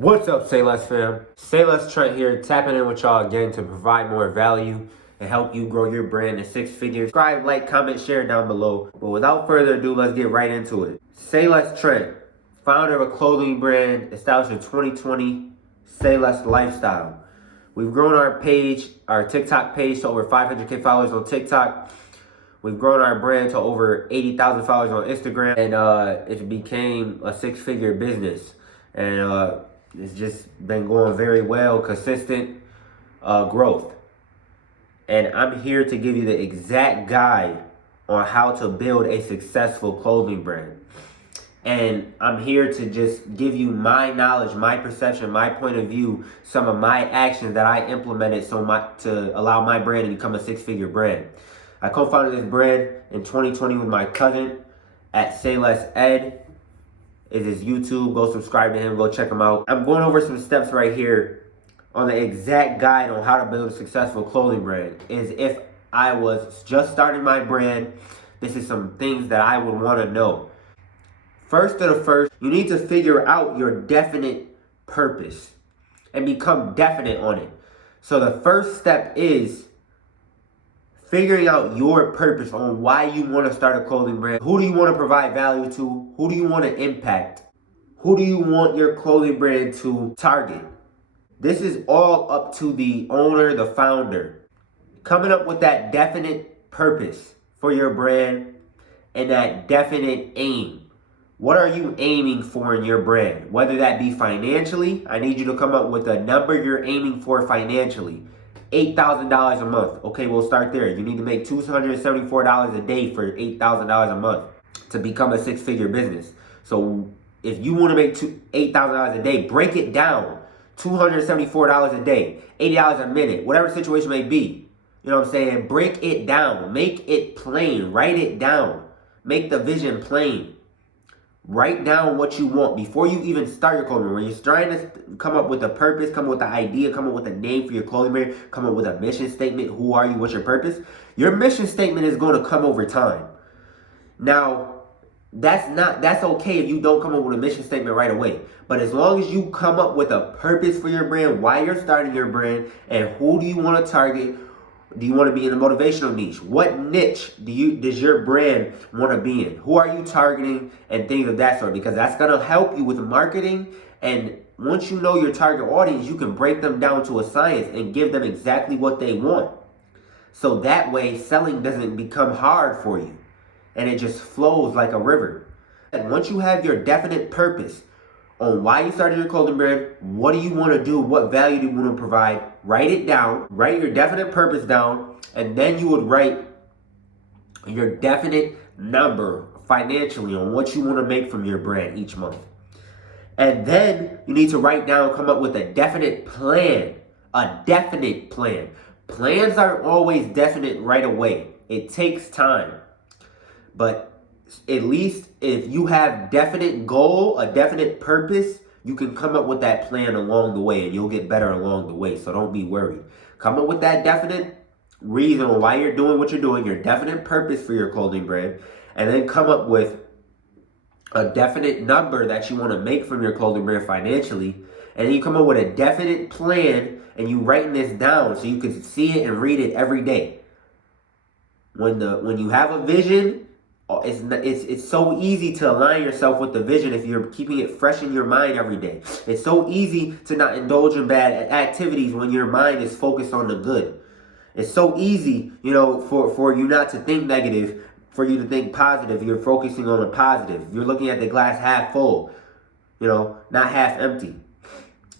What's up, Say Less fam? Say Less Trent here, tapping in with y'all again to provide more value and help you grow your brand to six figures. Subscribe, like, comment, share down below. But without further ado, let's get right into it. Say Less Trent, founder of a clothing brand established in 2020, Say Less Lifestyle. We've grown our page, our TikTok page, to over 500K followers on TikTok. We've grown our brand to over 80,000 followers on Instagram, and it became a six-figure business. And it's just been going very well, consistent growth. And I'm here to give you the exact guide on how to build a successful clothing brand. And I'm here to just give you my knowledge, my perception, my point of view, some of my actions that I implemented to allow my brand to become a six-figure brand. I co-founded this brand in 2020 with my cousin at Say Less Ed. Is his YouTube. Go subscribe to him. Go check him out. I'm going over some steps right here on the exact guide on how to build a successful clothing brand. Is if I was just starting my brand, this is some things that I would want to know. First to the first, you need to figure out your definite purpose and become definite on it. So the first step is figuring out your purpose on why you want to start a clothing brand. Who do you want to provide value to? Who do you want to impact? Who do you want your clothing brand to target? This is all up to the owner, the founder. Coming up with that definite purpose for your brand and that definite aim. What are you aiming for in your brand? Whether that be financially, I need you to come up with a number you're aiming for financially. $8,000 a month. Okay, we'll start there. You need to make $274 a day for $8,000 a month to become a six-figure business. So if you want to make $8,000 a day, break it down. $274 a day, $80 a minute, whatever situation may be. You know what I'm saying? Break it down. Make it plain. Write it down. Make the vision plain. Write down what you want before you even start your clothing brand. When you're trying to come up with a purpose, come up with an idea, come up with a name for your clothing brand, come up with a mission statement. Who are you? What's your purpose? Your mission statement is going to come over time. Now, that's okay if you don't come up with a mission statement right away. But as long as you come up with a purpose for your brand, why you're starting your brand, and who do you want to target? Do you want to be in a motivational niche? What niche does your brand want to be in? Who are you targeting and things of that sort? Because that's going to help you with marketing. And once you know your target audience, you can break them down to a science and give them exactly what they want. So that way, selling doesn't become hard for you. And it just flows like a river. And once you have your definite purpose on why you started your clothing brand, what do you want to do, what value do you want to provide, write it down, write your definite purpose down, and then you would write your definite number financially on what you want to make from your brand each month. And then you need to write down, come up with a definite plan, a definite plan. Plans aren't always definite right away. It takes time. But at least if you have definite goal, a definite purpose, you can come up with that plan along the way and you'll get better along the way. So don't be worried. Come up with that definite reason why you're doing what you're doing, your definite purpose for your clothing brand, and then come up with a definite number that you want to make from your clothing brand financially. And then you come up with a definite plan and you writing this down so you can see it and read it every day. When you have a vision, it's so easy to align yourself with the vision if you're keeping it fresh in your mind every day. It's so easy to not indulge in bad activities when your mind is focused on the good. It's so easy, for you not to think negative, for you to think positive. You're focusing on the positive. You're looking at the glass half full, not half empty.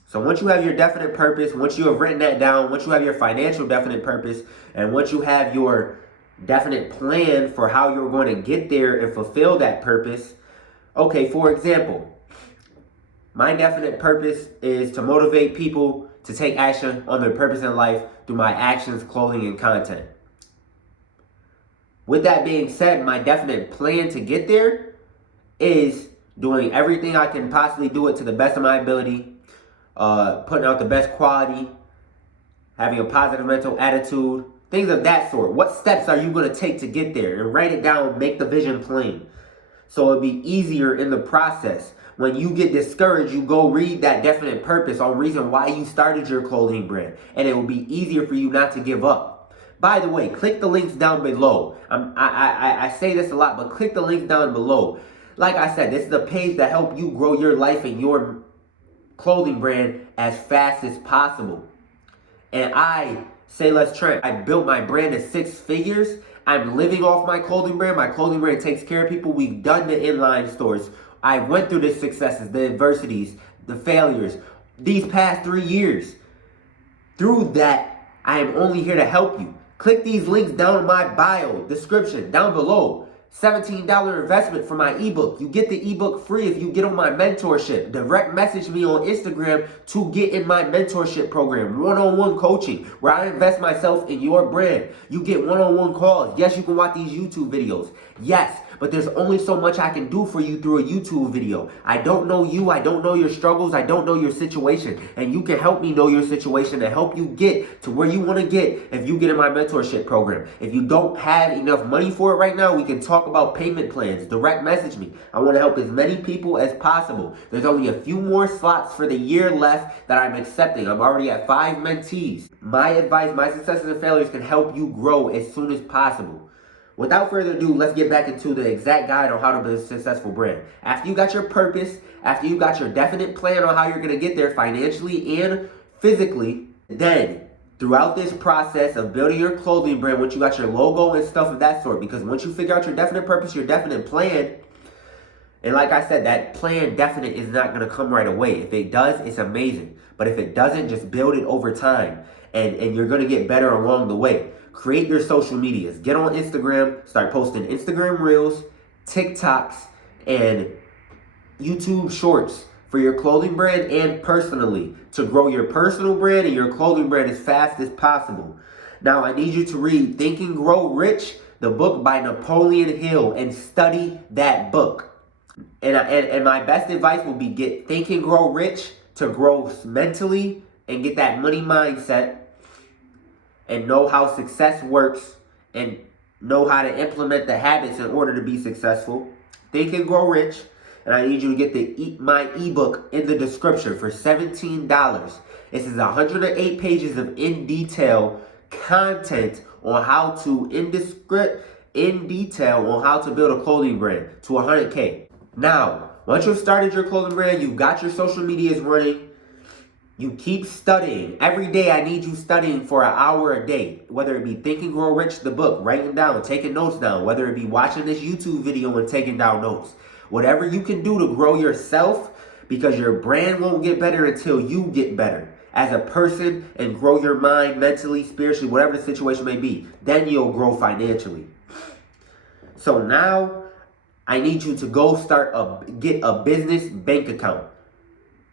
So once you have your definite purpose, once you have written that down, once you have your financial definite purpose, and once you have your definite plan for how you're going to get there and fulfill that purpose. Okay, for example, my definite purpose is to motivate people to take action on their purpose in life through my actions, clothing, and content. With that being said, my definite plan to get there is doing everything I can possibly do it to the best of my ability, putting out the best quality, having a positive mental attitude, things of that sort. What steps are you going to take to get there? And write it down, make the vision plain. So it'll be easier in the process. when you get discouraged, you go read that definite purpose on reason why you started your clothing brand. And it will be easier for you not to give up. By the way, click the links down below. I say this a lot, but click the links down below. Like I said, this is the page that help you grow your life and your clothing brand as fast as possible. And I, Say Less Trent, I built my brand to 6 figures. I'm living off my clothing brand. My clothing brand takes care of people. We've done the inline stores. I went through the successes, the adversities, the failures, these past 3 years. Through that, I am only here to help you. Click these links down in my bio, description, down below. $17 investment for my ebook. You get the ebook free if you get on my mentorship. Direct message me on Instagram to get in my mentorship program. One-on-one coaching where I invest myself in your brand. You get one-on-one calls. Yes, you can watch these YouTube videos. Yes, but there's only so much I can do for you through a YouTube video. I don't know you. I don't know your struggles. I don't know your situation. And you can help me know your situation and help you get to where you want to get if you get in my mentorship program. If you don't have enough money for it right now, we can talk about payment plans. Direct message me. I want to help as many people as possible. There's only a few more slots for the year left that I'm accepting. I'm already at 5 mentees. My advice, my successes and failures can help you grow as soon as possible. Without further ado, let's get back into the exact guide on how to build a successful brand. After you got your purpose, after you got your definite plan on how you're going to get there financially and physically, then throughout this process of building your clothing brand, once you got your logo and stuff of that sort, because once you figure out your definite purpose, your definite plan, and like I said, that plan definite is not going to come right away. If it does, it's amazing. But if it doesn't, just build it over time, and you're going to get better along the way. Create your social medias. Get on Instagram. Start posting Instagram Reels, TikToks, and YouTube Shorts for your clothing brand and personally to grow your personal brand and your clothing brand as fast as possible. Now, I need you to read Think and Grow Rich, the book by Napoleon Hill, and study that book. And my best advice will be get Think and Grow Rich to grow mentally and get that money mindset and know how success works and know how to implement the habits in order to be successful. Think and Grow Rich. And I need you to get my ebook in the description for $17. This is 108 pages of in detail content on how to, in detail on how to build a clothing brand to 100K. Now, once you've started your clothing brand, you've got your social medias running, you keep studying. Every day I need you studying for an hour a day. Whether it be Think and Grow Rich, the book, writing down, taking notes down. Whether it be watching this YouTube video and taking down notes. Whatever you can do to grow yourself, because your brand won't get better until you get better as a person and grow your mind mentally, spiritually, whatever the situation may be. Then you'll grow financially. So now I need you to go get a business bank account.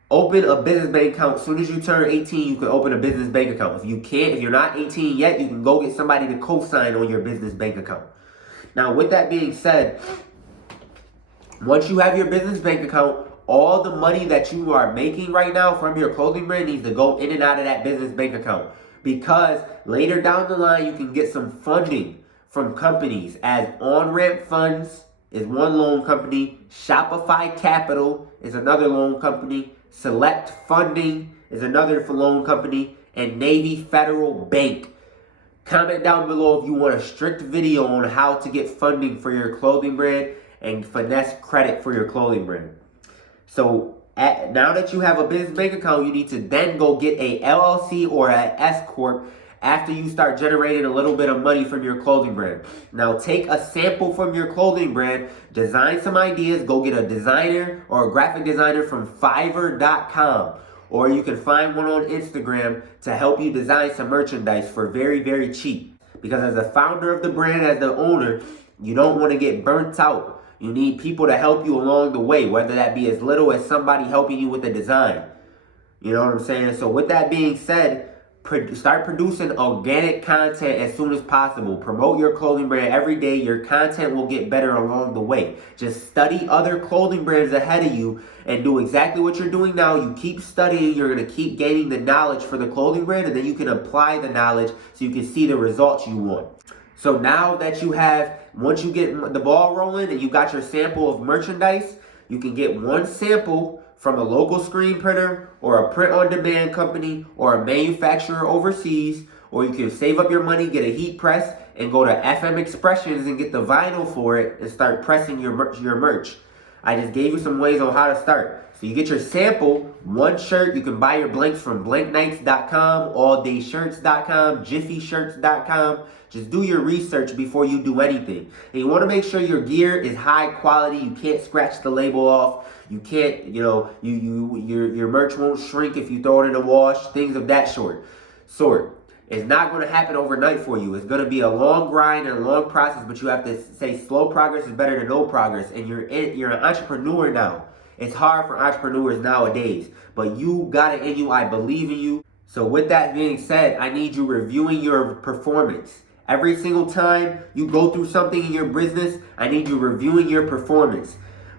Open a business bank account. As soon as you turn 18, you can open a business bank account. If you're not 18 yet, you can go get somebody to co-sign on your business bank account. Now, with that being said, once you have your business bank account, all the money that you are making right now from your clothing brand needs to go in and out of that business bank account. Because later down the line, you can get some funding from companies, as On-Ramp Funds is one loan company, Shopify Capital is another loan company, Select Funding is another loan company, and Navy Federal Bank. Comment down below if you want a strict video on how to get funding for your clothing brand and finesse credit for your clothing brand. So now that you have a business bank account, you need to then go get a LLC or an S Corp after you start generating a little bit of money from your clothing brand. Now take a sample from your clothing brand, design some ideas, go get a designer or a graphic designer from Fiverr.com. Or you can find one on Instagram to help you design some merchandise for very, very cheap. Because as a founder of the brand, as the owner, you don't want to get burnt out. You need people to help you along the way, whether that be as little as somebody helping you with the design. You know what I'm saying? So with that being said, start producing organic content as soon as possible. Promote your clothing brand every day. Your content will get better along the way. Just study other clothing brands ahead of you and do exactly what you're doing now. You keep studying. You're going to keep gaining the knowledge for the clothing brand, and then you can apply the knowledge so you can see the results you want. So now that you have, once you get the ball rolling and you got your sample of merchandise, You can get one sample from a local screen printer or a print-on-demand company or a manufacturer overseas, or you can save up your money, get a heat press, and go to FM Expressions and get the vinyl for it and start pressing your merch. I just gave you some ways on how to start. So you get your sample, one shirt. You can buy your blanks from blanknights.com, alldayshirts.com, jiffyshirts.com. Just do your research before you do anything. And you want to make sure your gear is high quality. You can't scratch the label off. You can't, your merch won't shrink if you throw it in a wash, things of that sort. It's not going to happen overnight for you. It's going to be a long grind and a long process, but you have to say slow progress is better than no progress. And you're an entrepreneur now. It's hard for entrepreneurs nowadays, but you got it in you. I believe in you. So with that being said, I need you reviewing your performance. Every single time you go through something in your business, I need you reviewing your performance.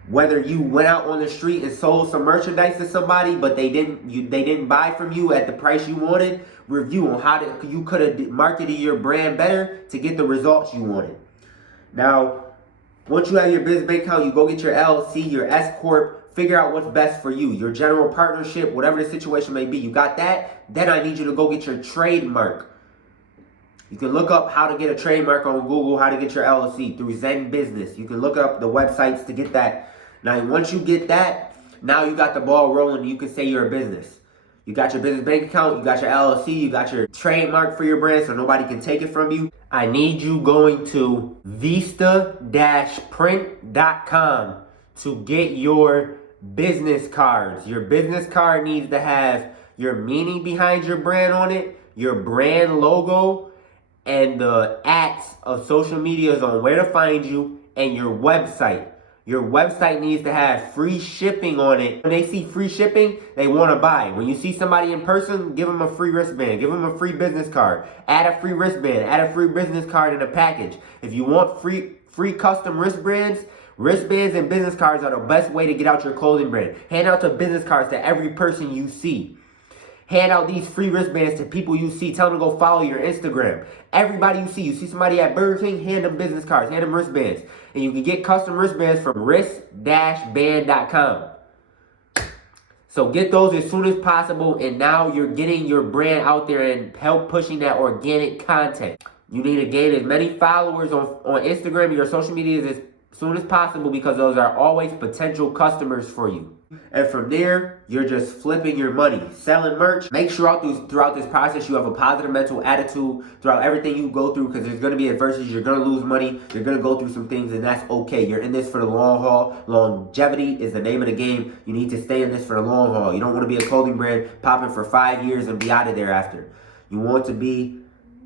Whether you went out on the street and sold some merchandise to somebody, but they didn't buy from you at the price you wanted, review on how you could have marketed your brand better to get the results you wanted. Now, once you have your business bank account, you go get your LLC, your S Corp, figure out what's best for you, your general partnership, whatever the situation may be. You got that? Then I need you to go get your trademark. You can look up how to get a trademark on Google, how to get your LLC through Zen Business. You can look up the websites to get that. Now, once you get that, now you got the ball rolling and you can say you're a business. You got your business bank account, you got your LLC, you got your trademark for your brand so nobody can take it from you. I need you going to vista-print.com to get your business cards. Your business card needs to have your meaning behind your brand on it, your brand logo, and the @ of social medias on where to find you, and your website. Your website needs to have free shipping on it. When they see free shipping, they want to buy. When you see somebody in person, give them a free wristband. Give them a free business card. Add a free wristband. Add a free business card in a package. If you want free custom wristbands and business cards are the best way to get out your clothing brand. Hand out the business cards to every person you see. Hand out these free wristbands to people you see. Tell them to go follow your Instagram. Everybody you see somebody at Burger King, hand them business cards, hand them wristbands. And you can get custom wristbands from wrist-band.com. So get those as soon as possible, and now you're getting your brand out there and help pushing that organic content. You need to gain as many followers on Instagram and your social medias as soon as possible, because those are always potential customers for you. And from there, you're just flipping your money, selling merch. Make sure throughout this process you have a positive mental attitude throughout everything you go through, because there's going to be adversities. You're going to lose money. You're going to go through some things, and that's okay. You're in this for the long haul. Longevity is the name of the game. You need to stay in this for the long haul. You don't want to be a clothing brand popping for 5 years and be out of there after. You want to be,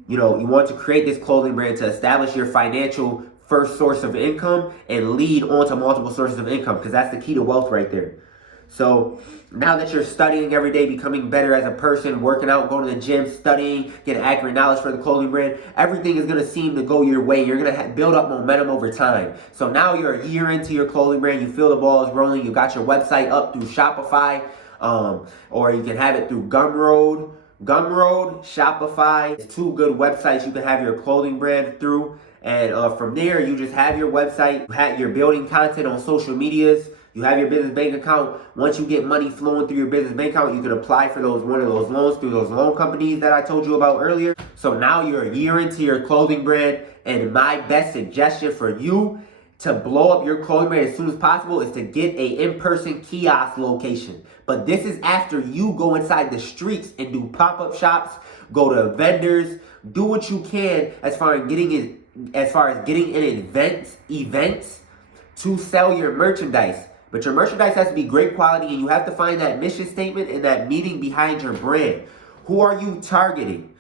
you want to create this clothing brand to establish your financial first source of income and lead on to multiple sources of income, because that's the key to wealth right there. So now that you're studying every day, becoming better as a person, working out, going to the gym, studying, getting accurate knowledge for the clothing brand, everything is going to seem to go your way. You're going to build up momentum over time. So now you're a year into your clothing brand. You feel the ball is rolling. You got your website up through Shopify, or you can have it through Gumroad, Shopify. It's two good websites you can have your clothing brand through. And from there, you just have your website. You're building content on social medias. You have your business bank account. Once you get money flowing through your business bank account, you can apply for one of those loans through those loan companies that I told you about earlier. So now you're a year into your clothing brand, and my best suggestion for you to blow up your clothing brand as soon as possible is to get a in-person kiosk location. But this is after you go inside the streets and do pop-up shops, go to vendors, do what you can as far as getting in events to sell your merchandise. But your merchandise has to be great quality, and you have to find that mission statement and that meaning behind your brand. Who are you targeting?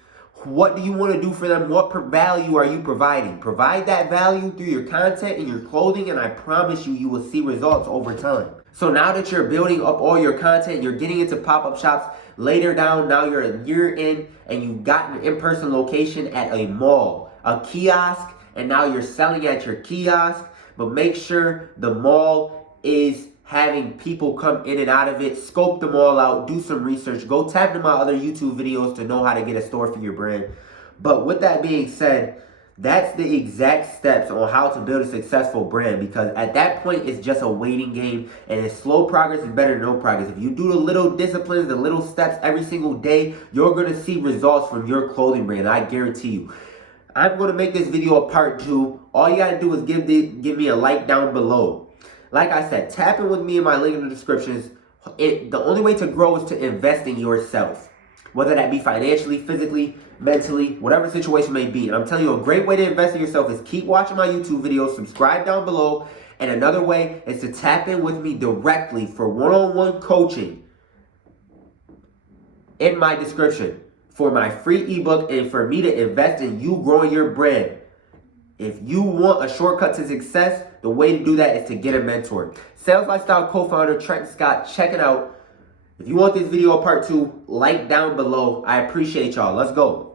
What do you want to do for them? What value are you providing? Provide that value through your content and your clothing, and I promise you will see results over time. So now that you're building up all your content, you're getting into pop-up shops later down, now you're a year in, and you've gotten an in-person location at a mall, a kiosk, and now you're selling at your kiosk. But make sure the mall is having people come in and out of it. Scope them all out. Do some research. Go tap into my other YouTube videos to know how to get a store for your brand. But with that being said, That's the exact steps on how to build a successful brand, because at that point, it's just a waiting game, and it's slow progress is better than no progress. If you do the little disciplines, the little steps every single day, you're going to see results from your clothing brand. I guarantee you. I'm going to make this video a part 2. All you got to do is give me a like down below. Like I said, tap in with me in my link in the descriptions. The only way to grow is to invest in yourself. Whether that be financially, physically, mentally, whatever situation may be. And I'm telling you, a great way to invest in yourself is keep watching my YouTube videos, subscribe down below. And another way is to tap in with me directly for one-on-one coaching in my description for my free ebook and for me to invest in you growing your brand. If you want a shortcut to success, the way to do that is to get a mentor. Sales Lifestyle co-founder Trent Scott, check it out. If you want this video a part 2, like down below. I appreciate y'all. Let's go.